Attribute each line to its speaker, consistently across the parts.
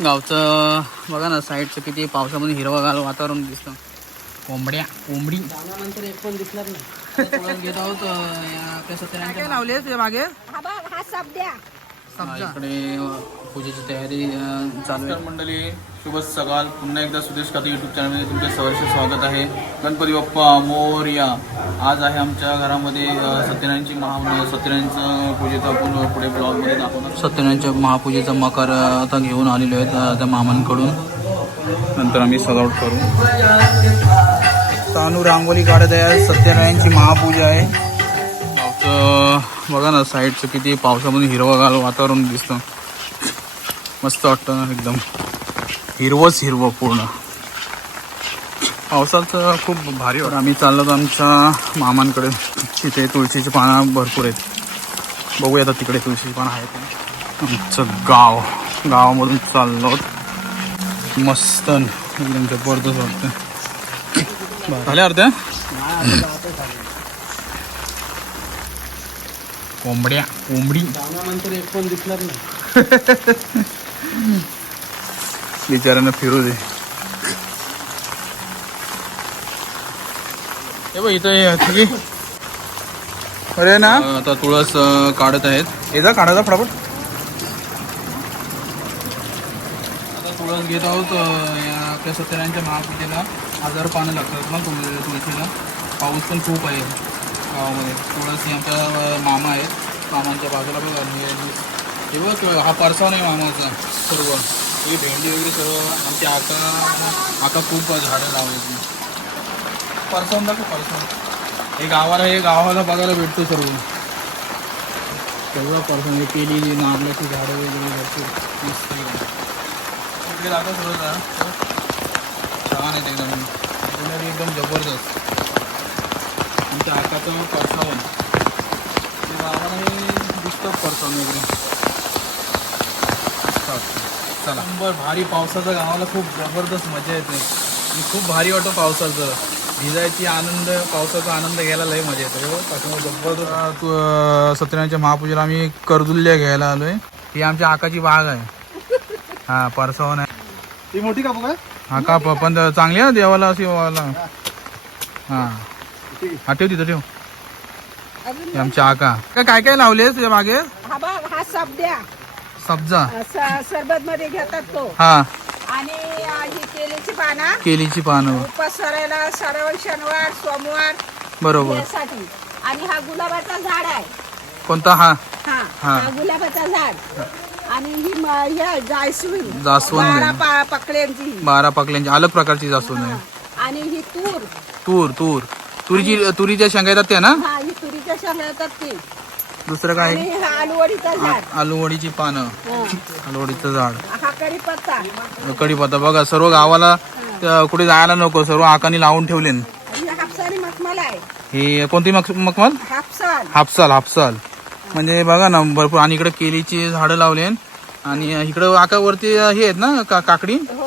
Speaker 1: गावचं बघा ना साईडचं किती पावसामध्ये हिरवगार वातावरण दिसतं. कोंबड्या कोंबडी.
Speaker 2: त्यानंतर एक पण दिसणार नाही
Speaker 1: थोडं घेत आहोत अं, या आपल्या सत्यनारायणच्या लावले तुझ्या मागे इकडे पूजेची तयारी चालू आहे. मंडळी शुभ सकाळ पुन्हा एकदा सुदेश खाते युट्यूब चॅनलमध्ये तुमचे सहर्ष स्वागत आहे. गणपती बाप्पा मोरया. आज आहे आमच्या घरामध्ये सत्यनारायणची महा सत्यनारायणचं पूजेचं आपण पुढे ब्लॉगमध्ये दाखवणार. सत्यनारायणच्या महापूजेचा मकर आता घेऊन आलेलो आहेत त्या मामांकडून. नंतर आम्ही सजावट करू. सानू रांगोली काढत आहे. सत्यनारायणची महापूजा आहे. बघा ना साईडचं किती पावसामध्ये हिरवगार वातावरण दिसतं. मस्त वाटतं ना एकदम. हिरवंच हिरवं पूर्ण. पावसाचं खूप भारी वाटतं. आम्ही चाललो तर आमच्या मामांकडे. तिथे तुळशीची पानं भरपूर आहेत. बघूया आता तिकडे तुळशीची पानं आहेत आमचं गाव. गावामधून चाललो. मस्त. एकदम जबरदस्त वाटतं झाल्या अर्ध्या? कोंबड्या. कोंबडी.
Speaker 2: एक पण दिसणार नाही
Speaker 1: बिचाऱ्यांना फिरू दे. हे बघ इथं सगळी. अरे ना. आता तुळस काढत आहेत. येजा काढायचा फटाफट. आता तुळस घेत आहोत या आपल्या सत्यनारायणच्या महापूजेला. हजार पानं लागतात ना तुळ तुळशीला. पाऊस पण खूप आहे गावामध्ये. तुळस हे आमच्या मामा आहेत. मामांच्या बाजूला बघा. हे- हे बघ हा परसाव नाही मामाचा सर्व. ही भेंडी वगैरे सर्व आमची आका आका खूप झाडं लावायची परसावून दाखव परसावून. हे गावाला हे गावाला बघायला भेटतो सर्व. सगळं परसावून हे केली नारळाची झाडं वगैरे भरपूर. मस्त इकडे दाखव सर्व छान आहेत एकदम. सिनरी एकदम जबरदस्त. आमच्या आकाचं परसावून गावाला हे डिस्टर्ब परसावून वगैरे. मस्त वाटतं. चला. नंबर भारी पावसाचा गावाला खूप जबरदस्त मजा येते. आणि खूप भारी वाटतं पावसाचं. भिजायची आनंद पावसाचा आनंद घ्यायला लय मजा येते. हो त्याच्यामुळे जबरदस्त. आ, तू अं, सत्यनारायणच्या महापूजेला आम्ही करदुल्ल्या घ्यायला आलोय. ही आमच्या आकाची बाग आहे. हा परसावन आहे.
Speaker 2: ती मोठी कापू काय?
Speaker 1: हा का प- पण चांगली आहे ना देवाला अशी वाला हा हा ठेव तिथं ठेव. ही आमच्या आका. काय काय काय लावले तुझ्या मागे?
Speaker 3: हा बघ हा सब द्या.
Speaker 1: सब्जा
Speaker 3: सरबत मध्ये घेतात तो.
Speaker 1: हा.
Speaker 3: आणि ही केलीची पाना.
Speaker 1: केलीची पानं.
Speaker 3: उपास सरायला सरळ शनिवार सोमवार
Speaker 1: बरोबर.
Speaker 3: आणि हा गुलाबाचा झाड आहे.
Speaker 1: कोणता? हा.
Speaker 3: हा
Speaker 1: हा.
Speaker 3: गुलाबाचा झाड. आणि ही जायस्मिन
Speaker 1: जास्वंद.
Speaker 3: बारा पकड्यांची.
Speaker 1: बारा पाकल्यांची अलग प्रकारची जास्वंद आहे.
Speaker 3: आणि ही तूर.
Speaker 1: तूर तूर. तुरीची तुरीच्या शेंगा येतात त्या ना?
Speaker 3: हा ही तुरीच्या शेंगा येतात ती.
Speaker 1: दुसरं काय?
Speaker 3: आणि हा आलूवडीचा झाड.
Speaker 1: आलूवडीची पानं. आलूवडीचं झाड.
Speaker 3: हा कढीपत्ता.
Speaker 1: कढीपत्ता. बघा सर्व गावाला कुठे जायला नको सर्व आकानी लावून ठेवले
Speaker 3: ही हापसारी मखमल आहे.
Speaker 1: ही कोणती मक मकमल
Speaker 3: हापसाल.
Speaker 1: हापसाल हापसाल. म्हणजे बघा ना भरपूर आणि इकडे केलीची झाडं लावले आणि इकडं आकावरती हे आहेत ना का काकडी?
Speaker 3: हो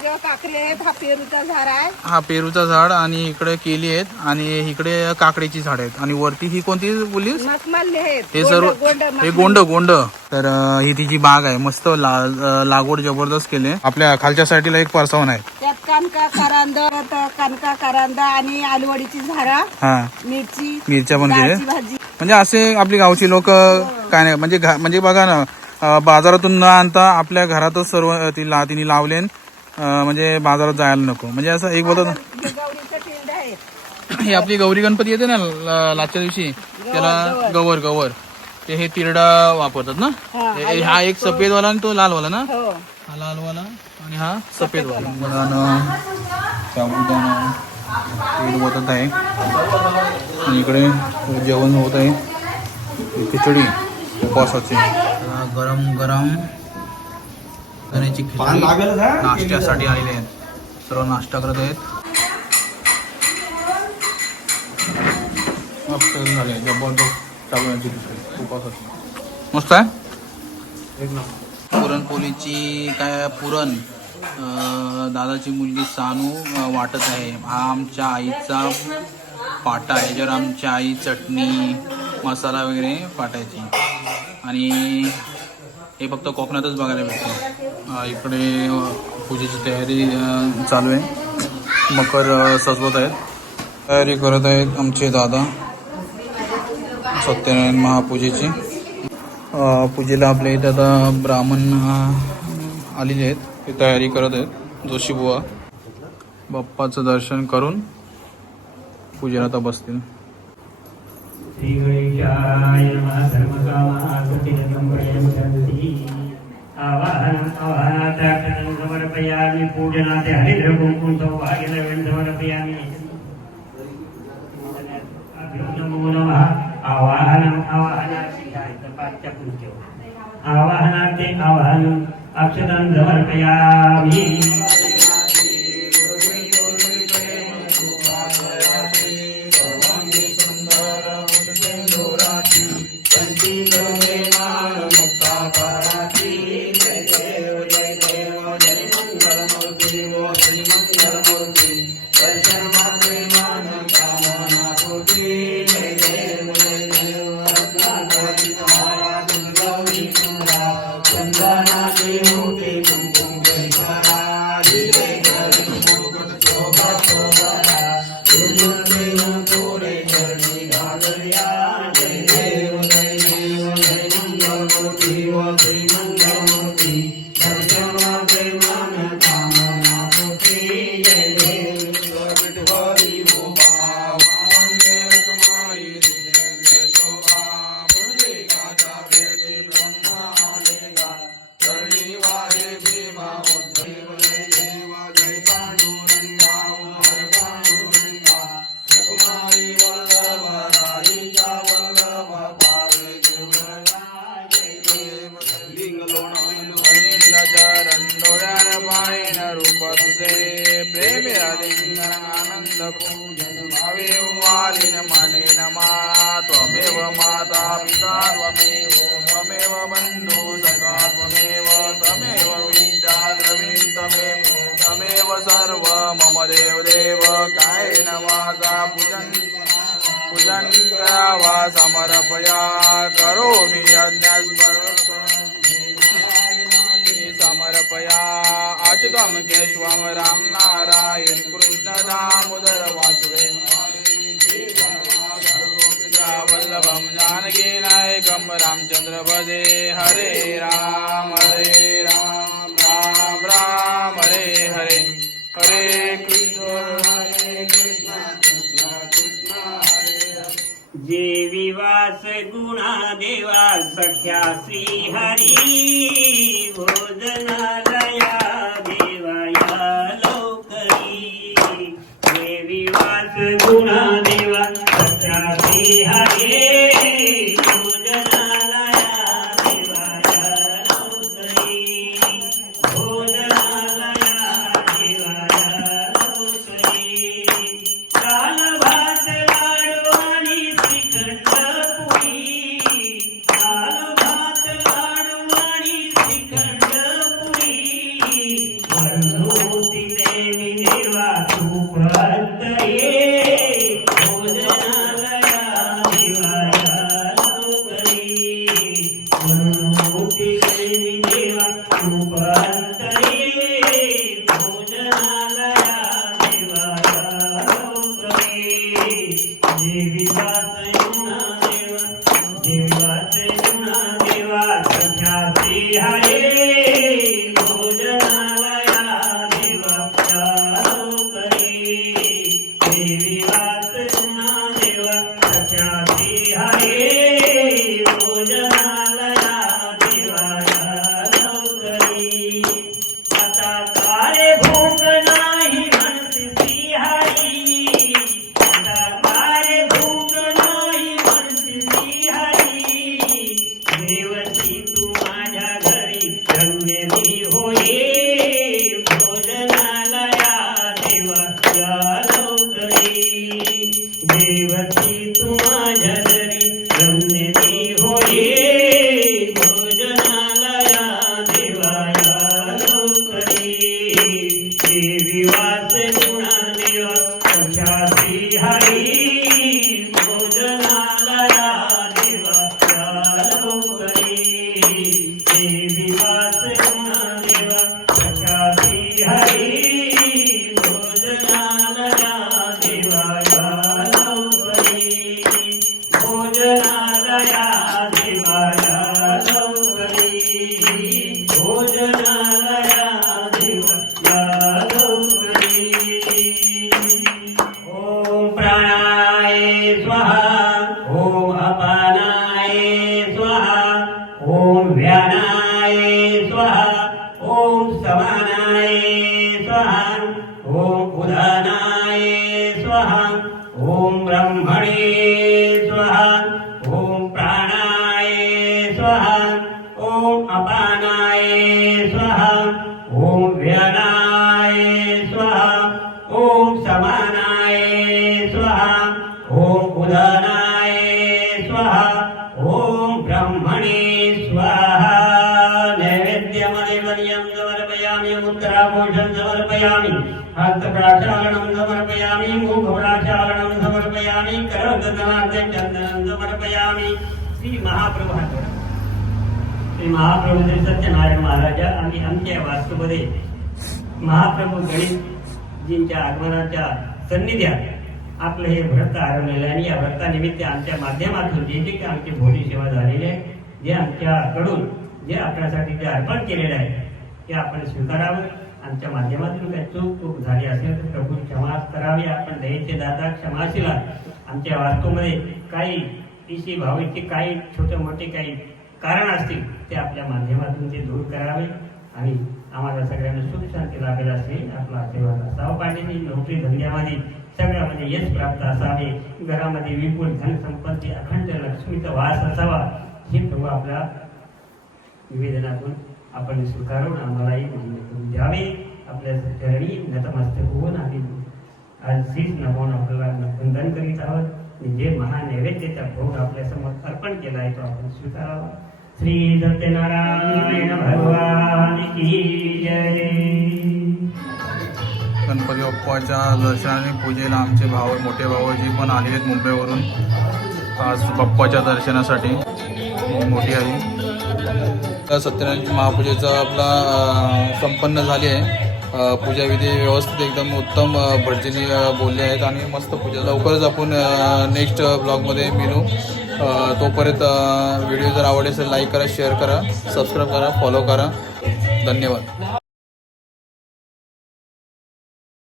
Speaker 3: हे त्याच्यावर काकडी आहेत हा पेरूचा झाड आहे.
Speaker 1: हा पेरूचा झाड आणि इकडे केली आहेत आणि इकडे काकडीची झाड आहेत. आणि वरती ही कोणती
Speaker 3: आहेत.
Speaker 1: हे
Speaker 3: गोंड-
Speaker 1: सर्व
Speaker 3: गोंड
Speaker 1: हे. गोंड गोंड. तर अं, ही तिची बाग आहे. मस्त ला- अं, लागवड जबरदस्त केली. आपल्या खालच्या साईडला एक परसावन आहे.
Speaker 3: त्यात कानका करांद कानका करांदा आणि आलूवडीची झाडं.
Speaker 1: हा.
Speaker 3: मिरची
Speaker 1: मिरच्या पण केले
Speaker 3: डाळची भाजी.
Speaker 1: म्हणजे असे आपली गावची लोक काय नाही. म्हणजे घा- म्हणजे बघा ना अं, बाजारातून न आणता आपल्या घरातच सर्व ती ला तिने लावले म्हणजे बाजारात जायला नको. म्हणजे असं एक बोलत
Speaker 3: हे गौरीचं फिल्ड आहे
Speaker 1: ही आपली गौरी गणपती येते ना ला- दिवशी. त्याला गवर. गवर ते हे तिरडा वापरतात ना?
Speaker 3: हा,
Speaker 1: एक सफेदवाला आणि तो लालवाला ना?
Speaker 3: हो.
Speaker 1: हा लालवाला आणि हा सफेदवाला. साबुदाणा तेल आहे. आणि इकडे जेवण होत आहे. ही खिचडी उपवासाची. गरम गरम. चण्याची खिचडी नाश्त्यासाठी आलेले आहेत. सर्व नाश्ता करत आहेत. मस्त झाले जबरदस्त चालण्याची खिचडी उपवासाची मस्त आहे? पुरणपोळीची काय पुरण? दादाची मुलगी सानू वाटत आहे. हा आमच्या आईचा पाटा आहे. ज्यावर आमच्या आई चटणी मसाला वगैरे पाटायची. आणि हे फक्त कोकणातच बघायला भेटतं. इकडे पूजेची तयारी चालू आहे. मकर सजवत आहेत. तयारी करत आहेत आमचे दादा. सत्यनारायण महापूजेची. पूजेला आपल्या इथे आता ब्राह्मण आलेले आहेत. ते तयारी करत आहेत. जोशीबुवा बाप्पाचं दर्शन करून पूजेला आता बसतील.
Speaker 4: श्रीगणेशाय नमः धर्मकामः आवाहनम् आवाहनार्थं समर्पयामि पूजनाते हरिद्रकुङ्कुम सौभाग्यद्रव्यं समर्पयामि नमो नमः आवाहनम् आवाहनार्थं पाठ्यपूज्यो आवाहनार्थे आवाहनम् अक्षतं समर्पयामि
Speaker 1: सखा त्वमेव त्वमेव विद्या द्रविण तमेव त्वमेव सर्व मम देव देव कायेन वाचा पूजन पूजन वा समर्पया करोमि यज्ञस्मरण समर्पया अच्युतम केशवम राम नारायण कृष्ण दामोदर वासुदेव जानकी नायकम रामचंद्र भजे हरे राम हरे राम राम राम, हरे हरे। हरे कृष्ण हरे कृष्ण
Speaker 4: गुणा देवा सख्या श्री हरी, भोजनालया Thank you. ఓం వేణా श्री
Speaker 5: महाप्रभू सत्यनारायण महाराजा आणि आमच्या वास्तूमध्ये महाप्रभू गणेशजींच्या आगमनाच्या सन्निध्यात आपलं हे व्रत आरवलेलं आहे आणि या व्रतानिमित्त आमच्या माध्यमातून जे जे काही आमची भोली सेवा झालेली आहे जे आमच्याकडून जे आपल्यासाठी जे अर्पण केलेलं आहे ते आपण स्वीकारावं. आमच्या माध्यमातून काही चूक चूक झाली असेल तर प्रभू क्षमा करावी. आपण दयेचे दादा क्षमाशीला आमच्या वास्तूमध्ये काही इशी भावीची काही छोटे मोठे काही कारण असतील ते आपल्या माध्यमातून ते दूर करावे आणि आम्हाला सगळ्यांना सुख शांती लाभेल असे आपला आशीर्वाद असावा. पाहिजे नोकरी धंद्यामध्ये सगळ्यामध्ये यश प्राप्त असावे. घरामध्ये विपुल धनसंपत्ती अखंड लक्ष्मीचा वास असावा. हे प्रभू आपल्या निवेदनातून आपण स्वीकारून आम्हालाही मान्य करून द्यावे. आपल्या चरणी नतमस्तक होऊन आम्ही आज शीस नमवून आपल्याला वंदन करीत आहोत. जे महानैवेद्याचा भोग आपल्यासमोर अर्पण केला आहे तो आपण स्वीकारावा. श्री सत्यनारायण भगवान की जय.
Speaker 1: गणपती बाप्पाच्या दर्शनाने पूजेला आमचे भाव मोठे भावजी पण आले आहेत मुंबईवरून. आज बाप्पाच्या दर्शनासाठी. मोठी आई. सत्यनारायण महापूजेचा आपला संपन्न झाली आहे. पूजाविधी व्यवस्थित एकदम उत्तम भटजीने बोलले आहेत आणि मस्त पूजा. लवकरच आपण नेक्स्ट ब्लॉगमध्ये मिळू. तोपर्यंत व्हिडिओ जर आवडले असेल लाईक करा शेअर करा सबस्क्राईब करा फॉलो करा. धन्यवाद.